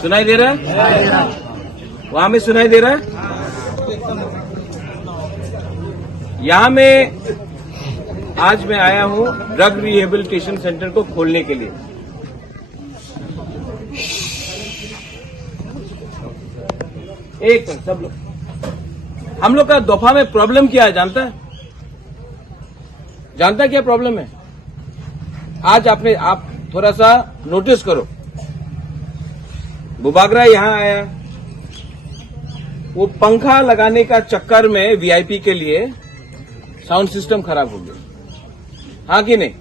सुनाई दे रहा है? वहां में सुनाई दे रहा है? यहां में आज मैं आया हूं ड्रग रिहेबिलिटेशन सेंटर को खोलने के लिए। एक मिनट सब लोग, हम लोग का दोफा में प्रॉब्लम क्या है जानता है? जानता है क्या प्रॉब्लम है? आज आप थोड़ा सा नोटिस करो। बुबागरा यहां आया, वो पंखा लगाने का चक्कर में वीआईपी के लिए साउंड सिस्टम खराब हो गया, हाँ कि नहीं?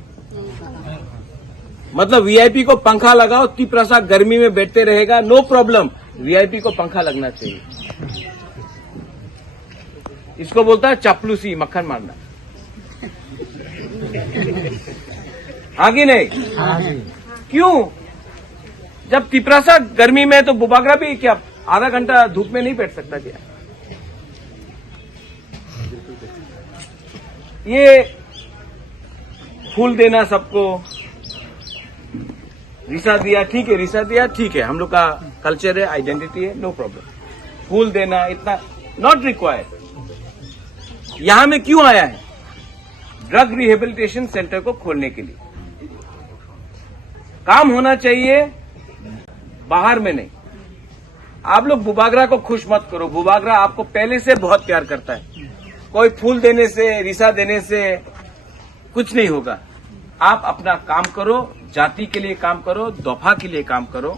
मतलब वीआईपी को पंखा लगाओ, तिप्रसा गर्मी में बैठते रहेगा, नो प्रॉब्लम। वीआईपी को पंखा लगना चाहिए। इसको बोलता है चापलूसी, मक्खन मारना, हाँ कि नहीं? क्यों? जब तिप्रसा गर्मी में, तो बुबागरा भी क्या आधा घंटा धूप में नहीं बैठ सकता क्या? ये फूल देना सबको, रिसा दिया ठीक है, रिसा दिया ठीक है, हम लोग का कल्चर है, आइडेंटिटी है, नो प्रॉब्लम। फूल देना इतना नॉट रिक्वायर्ड। यहां में क्यों आया है? ड्रग रिहेबिलिटेशन सेंटर को खोलने के लिए। काम होना चाहिए बाहर में नहीं। आप लोग बुबागरा को खुश मत करो। बुबागरा आपको पहले से बहुत प्यार करता है। कोई फूल देने से, रिसा देने से कुछ नहीं होगा। आप अपना काम करो, जाति के लिए काम करो, दोफा के लिए काम करो,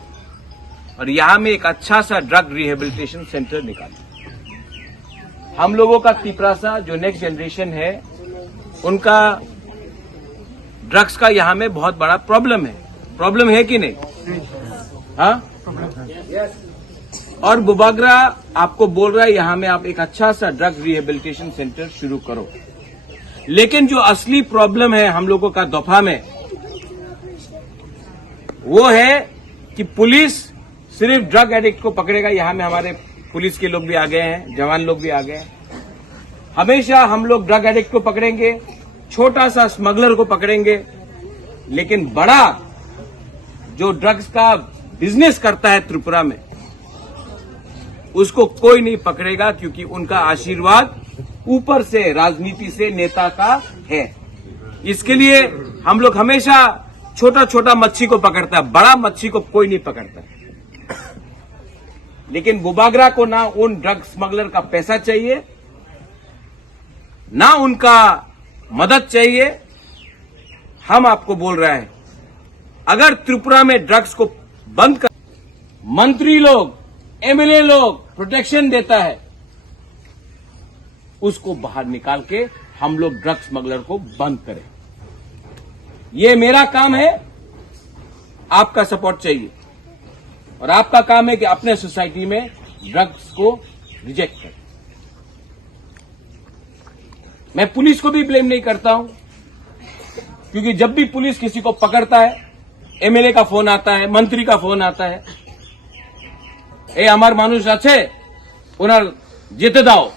और यहां में एक अच्छा सा ड्रग रिहेबिलिटेशन सेंटर निकालो। हम लोगों का तिपरासा जो नेक्स्ट जनरेशन है, उनका ड्रग्स का यहां में बहुत बड़ा प्रॉब्लम है। प्रॉब्लम है कि नहीं? हाँ? और बुबागरा आपको बोल रहा है यहां में आप एक अच्छा सा ड्रग रिहेबिलिटेशन सेंटर शुरू करो। लेकिन जो असली प्रॉब्लम है हम लोगों का दोफा में, वो है कि पुलिस सिर्फ ड्रग एडिक्ट को पकड़ेगा। यहां में हमारे पुलिस के लोग भी आ गए हैं, जवान लोग भी आ गए हैं। हमेशा हम लोग ड्रग एडिक्ट को पकड़ेंगे, छोटा सा स्मगलर को पकड़ेंगे, लेकिन बड़ा जो ड्रग्स का बिजनेस करता है त्रिपुरा में, उसको कोई नहीं पकड़ेगा, क्योंकि उनका आशीर्वाद ऊपर से, राजनीति से, नेता का है। इसके लिए हम लोग हमेशा छोटा छोटा मच्छी को पकड़ता है, बड़ा मच्छी को कोई नहीं पकड़ता। लेकिन बुबागरा को ना उन ड्रग स्मगलर का पैसा चाहिए, ना उनका मदद चाहिए। हम आपको बोल रहे हैं, अगर त्रिपुरा में ड्रग्स को बंद कर, मंत्री लोग, एमएलए लोग प्रोटेक्शन देता है, उसको बाहर निकाल के हम लोग ड्रग स्मगलर को बंद करें। ये मेरा काम है, आपका सपोर्ट चाहिए, और आपका काम है कि अपने सोसाइटी में ड्रग्स को रिजेक्ट करें। मैं पुलिस को भी ब्लेम नहीं करता हूं, क्योंकि जब भी पुलिस किसी को पकड़ता है, एमएलए का फोन आता है, मंत्री का फोन आता है, ए हमार मानुष আছে उन्हें जेते दाओ।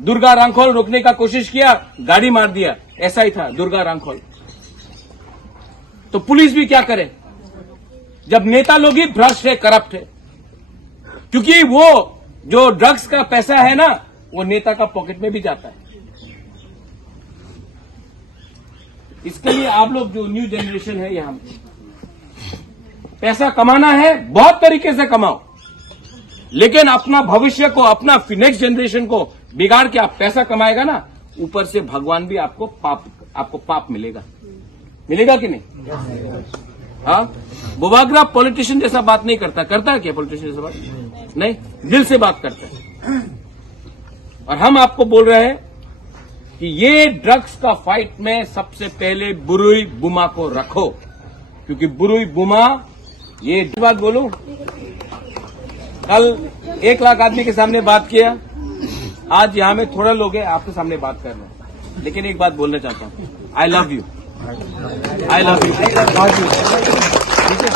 दुर्गा रांखोल रोकने का कोशिश किया, गाड़ी मार दिया, ऐसा ही था दुर्गा रांखोल। तो पुलिस भी क्या करे जब नेता लोग ही भ्रष्ट है, करप्ट है? क्योंकि वो जो ड्रग्स का पैसा है ना, वो नेता का पॉकेट में भी जाता है। इसके लिए आप लोग जो न्यू जनरेशन है, यहां पैसा कमाना है, बहुत तरीके से कमाओ, लेकिन अपना भविष्य को, अपना नेक्स्ट जनरेशन को बिगाड़ के आप पैसा कमाएगा ना, ऊपर से भगवान भी आपको पाप मिलेगा। मिलेगा कि नहीं? हाँ, बुबागरा पॉलिटिशियन जैसा बात नहीं करता। करता है क्या पॉलिटिशियन जैसा बात? नहीं, दिल से बात करता है। और हम आपको बोल रहे हैं कि ये ड्रग्स का फाइट में सबसे पहले बुरुई बुमा को रखो, क्योंकि बुरुई बुमा, ये बात बोलूं, कल 1 लाख आदमी के सामने बात किया, आज यहां में थोड़ा लोग हैं आपके सामने बात कर रहे हैं, लेकिन एक बात बोलना चाहता हूं, आई love you, I love you, ठीक है?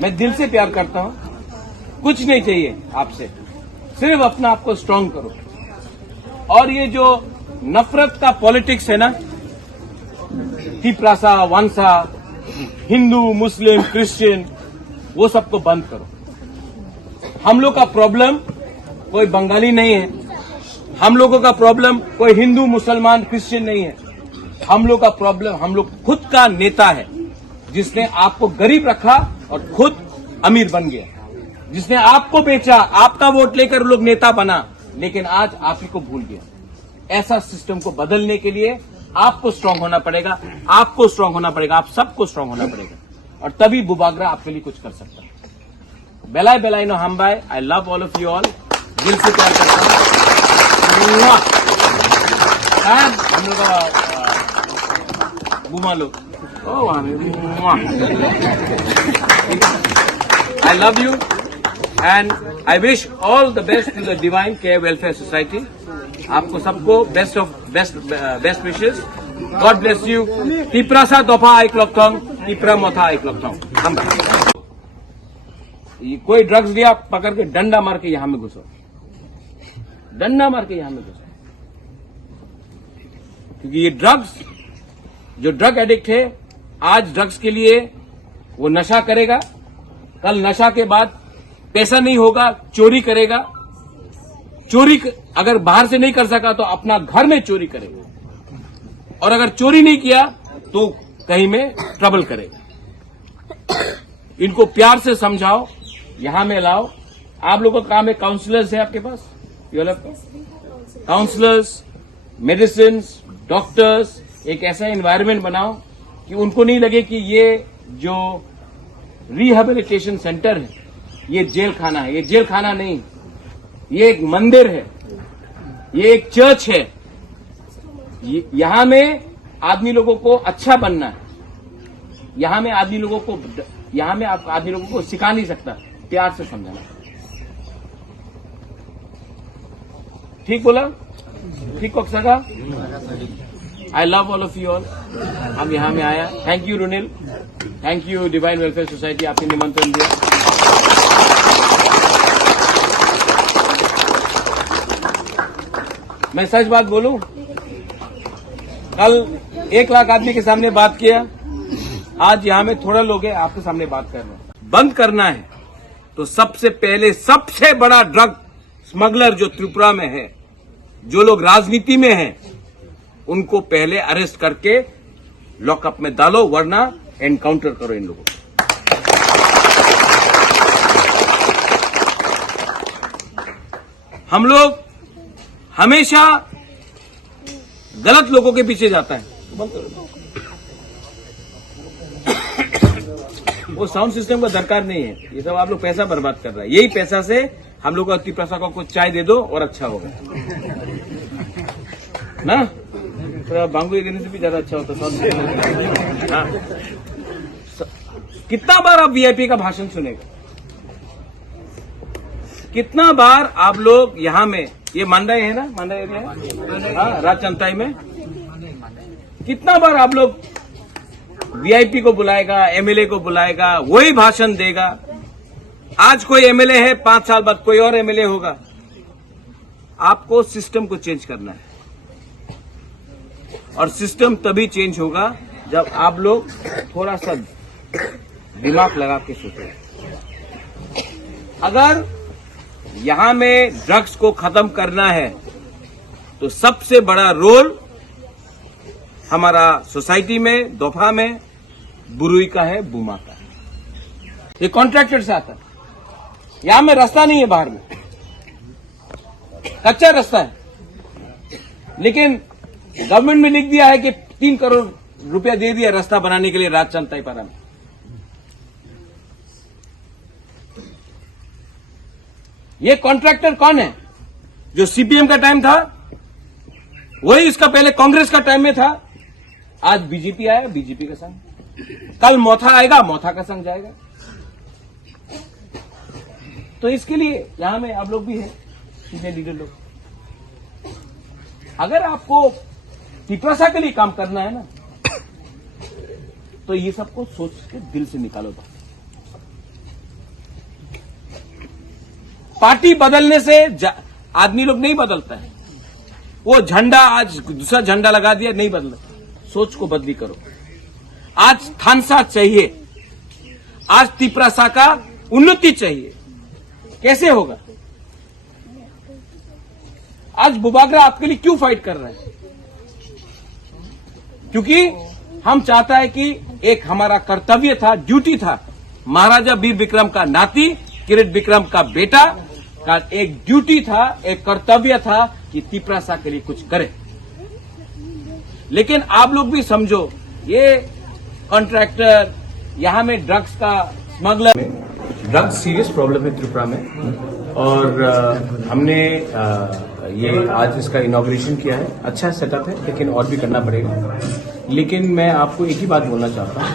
मैं दिल से प्यार करता हूं, कुछ नहीं चाहिए आपसे, सिर्फ अपना आपको स्ट्रांग करो। और ये जो नफरत का पॉलिटिक्स है ना, तिपरासा, वांसा, हिंदू, मुस्लिम, क्रिश्चियन, वो सबको बंद करो। हम लोग का प्रॉब्लम कोई बंगाली नहीं है, हम लोगों का प्रॉब्लम कोई हिंदू, मुसलमान, क्रिश्चियन नहीं है। हम लोग का प्रॉब्लम हम लोग खुद का नेता है, जिसने आपको गरीब रखा और खुद अमीर बन गया, जिसने आपको बेचा, आपका वोट लेकर लोग नेता बना, लेकिन आज आप ही को भूल गया। ऐसा सिस्टम को बदलने के लिए आपको स्ट्रांग होना पड़ेगा, आपको स्ट्रांग होना पड़ेगा, आप सबको स्ट्रांग होना पड़ेगा, और तभी बुबागरा आपके लिए कुछ कर सकता है। बेलाई बेलाई नो हम bye, I love all of you all, दिल से प्यार करता हूं। हम लोग का बुमा लोग, I love you and I wish all the best to the divine care welfare society. आपको सबको बेस्ट विशेष। God bless you. तिपरासा दोफा आई क्लॉकथोंग, तिपरा मोथा आई क्लॉकथोंग। कोई ड्रग्स लिया, पकड़ के डंडा मार के यहां में घुसो, डंडा मार के यहां में घुसो, क्योंकि ये ड्रग्स, जो ड्रग एडिक्ट है, आज ड्रग्स के लिए वो नशा करेगा, कल नशा के बाद पैसा नहीं होगा, चोरी करेगा। चोरी अगर बाहर से नहीं कर सका तो अपना घर में चोरी करेगा, और अगर चोरी नहीं किया तो कहीं में ट्रबल करेगा। इनको प्यार से समझाओ, यहां में लाओ। आप लोगों का काम है, काउंसलर्स है आपके पास, काउंसलर्स, मेडिसिन, डॉक्टर्स, एक ऐसा एनवायरनमेंट बनाओ कि उनको नहीं लगे कि ये जो रिहेबिलिटेशन सेंटर है ये जेल खाना है। ये जेल खाना नहीं, ये एक मंदिर है, ये एक चर्च है। यहां में आदमी लोगों को अच्छा बनना है। यहां में आदमी लोगों को सिखा नहीं सकता, प्यार से समझाना। ठीक बोला? ठीक को सका? I love all of you all. हम यहां में आया। थैंक यू रुनिल, thank you divine welfare society, आपने निमंत्रण दिया। मैं सच बात बोलूं, कल 1 लाख आदमी के सामने बात किया, आज यहां में थोड़ा लोग हैं आपके सामने बात कर रहे हैं। बंद करना है तो सबसे पहले सबसे बड़ा ड्रग स्मगलर जो त्रिपुरा में है, जो लोग राजनीति में हैं, उनको पहले अरेस्ट करके लॉकअप में डालो, वरना एनकाउंटर करो इन लोगों को। हम लोग हमेशा गलत लोगों के पीछे जाता है। वो साउंड सिस्टम का दरकार नहीं है, ये सब आप लोग पैसा बर्बाद कर रहा है। यही पैसा से हम लोग तिपरासा को कुछ चाय दे दो और अच्छा होगा ना, थोड़ा बांगू देने से भी ज्यादा अच्छा होता साउंड। हाँ, कितना बार आप वीआईपी का भाषण सुनेगा? कितना बार आप लोग यहां में, ये मांडा है ना, मांडा एरिया है, हाँ, राजचंताई में, कितना बार आप लोग वीआईपी को बुलाएगा, एमएलए को बुलाएगा, वही भाषण देगा। आज कोई एमएलए है, 5 साल बाद कोई और एमएलए होगा। आपको सिस्टम को चेंज करना है, और सिस्टम तभी चेंज होगा जब आप लोग थोड़ा सा दिमाग लगा के सोचें। अगर यहां में ड्रग्स को खत्म करना है तो सबसे बड़ा रोल हमारा सोसाइटी में, दोफा में, बुरुई का है, बुमा का है। ये कॉन्ट्रैक्टर से आता है। यहां में रास्ता नहीं है, बाहर में कच्चा रास्ता है। लेकिन गवर्नमेंट में लिख दिया है कि 3 करोड़ रुपया दे दिया रास्ता बनाने के लिए राजचंद ताईपारा में। ये कॉन्ट्रैक्टर कौन है? जो सीपीएम का टाइम था, वही इसका पहले कांग्रेस का टाइम में था। आज बीजेपी आया, बीजेपी का संग, कल मोथा आएगा, मोथा का संग जाएगा। तो इसके लिए यहां में आप लोग भी हैं, सीनियर लीडर लोग। अगर आपको तिपरासा के लिए काम करना है ना, तो ये सबको सोच के दिल से निकालो बात। पार्टी बदलने से आदमी लोग नहीं बदलता है। वो झंडा आज दूसरा झंडा लगा दिया, नहीं बदला। सोच को बदली करो। आज थानसा चाहिए, आज तिपरासा का उन्नति चाहिए। कैसे होगा? आज बुबागरा आपके लिए क्यों फाइट कर रहा है? क्योंकि हम चाहता है कि एक हमारा कर्तव्य था, ड्यूटी था, महाराजा वीर विक्रम का नाती, किरीट विक्रम का बेटा का एक ड्यूटी था, एक कर्तव्य था कि तिपरासा के लिए कुछ करे। लेकिन आप लोग भी समझो, ये कॉन्ट्रैक्टर यहां में ड्रग्स का स्मगलर में, ड्रग्स सीरियस प्रॉब्लम है त्रिपुरा में। और हमने ये आज इसका इनॉग्रेशन किया है। अच्छा सेटअप है, लेकिन और भी करना पड़ेगा। लेकिन मैं आपको एक ही बात बोलना चाहता हूं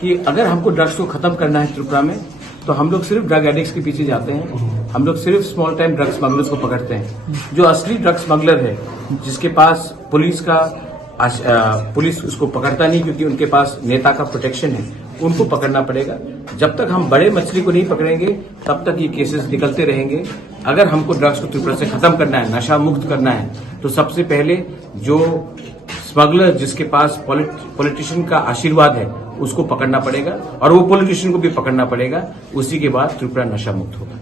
कि अगर हमको ड्रग्स को खत्म करना है त्रिपुरा में, तो हम लोग सिर्फ ड्रग एडिक्ट्स के पीछे जाते हैं। हम लोग सिर्फ स्मॉल टाइम ड्रग स्मगलर्स को पकड़ते हैं। जो असली ड्रग स्मगलर है, जिसके पास पुलिस उसको पकड़ता नहीं क्योंकि उनके पास नेता का प्रोटेक्शन है, उनको पकड़ना पड़ेगा। जब तक हम बड़े मछली को नहीं पकड़ेंगे, तब तक ये केसेस निकलते रहेंगे। अगर हमको ड्रग्स को त्रिपुरा से खत्म करना है, नशा मुक्त करना है, तो सबसे पहले जो स्मगलर जिसके पास पॉलिटिशियन का आशीर्वाद है, उसको पकड़ना पड़ेगा, और वो पॉलिटिशियन को भी पकड़ना पड़ेगा। उसी के बाद त्रिपुरा नशा मुक्त होगा।